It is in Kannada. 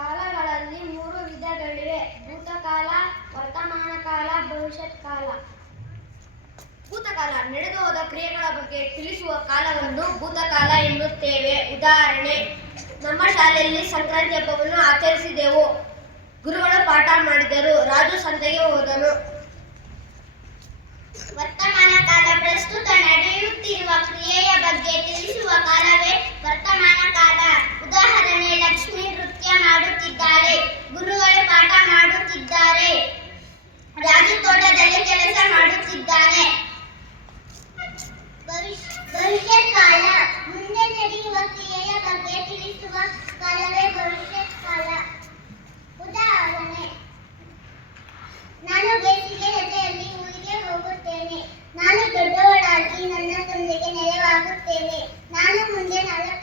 ಕಾಲಗಳಲ್ಲಿ ಮೂರು ವಿಧಗಳಿವೆ: ಭೂತಕಾಲ, ವರ್ತಮಾನ ಕಾಲ, ಭವಿಷ್ಯತ್ ಕಾಲ. ಭೂತಕಾಲ ನಡೆದು ಹೋದ ಕ್ರಿಯೆಗಳ ಬಗ್ಗೆ ತಿಳಿಸುವ ಕಾಲವನ್ನು ಭೂತಕಾಲ ಎನ್ನುತ್ತೇವೆ. ಉದಾಹರಣೆ, ನಮ್ಮ ಶಾಲೆಯಲ್ಲಿ ಸಂಕ್ರಾಂತಿ ಹಬ್ಬವನ್ನು ಆಚರಿಸಿದೆವು. ಗುರುಗಳು ಪಾಠ ಮಾಡಿದರು. ರಾಜು ಸಂತೆಗೆ ಹೋದನು. ವರ್ತಮಾನ ಕಾಲ ಪ್ರಸ್ತುತ ನಡೆಯುತ್ತಿರುವ ಕ್ರಿಯೆಯ ಬಗ್ಗೆ ತಿಳಿಸುವ ಕಾಲವೇ ವರ್ತಮಾನ ಕಾಲ. ಉದಾಹರಣೆ, ಲಕ್ಷ್ಮಿ ನೃತ್ಯ ಮಾಡುತ್ತಿದ್ದಾಳೆ. ಗುರುಗಳು ಪಾಠ ಮಾಡುತ್ತಿದ್ದಾರೆ. ರಾಜು ತೋಟದಲ್ಲಿ ಕೆಲಸ ಮಾಡುತ್ತಿದ್ದಾನೆ. ಭವಿಷ್ಯತ್ ಕಾಲ ಮುಂದೆ ನಡೆಯುವ ಕ್ರಿಯೆಯ ಬಗ್ಗೆ ತಿಳಿಸುವ ಕಾಲವೇ ಭವಿಷ್ಯತ್ ಕಾಲ. ಉದಾಹರಣೆ, ನಾನು ಬೇಸಿಗೆ ರಜೆಯಲ್ಲಿ ಊರಿಗೆ ಹೋಗುತ್ತೇನೆ. ನಾನು ದೊಡ್ಡವಳಾಗಿ ನನ್ನ ತಂದೆಗೆ ನೆರವಾಗುತ್ತೇನೆ. ನಾನು ಮುಂದೆ 4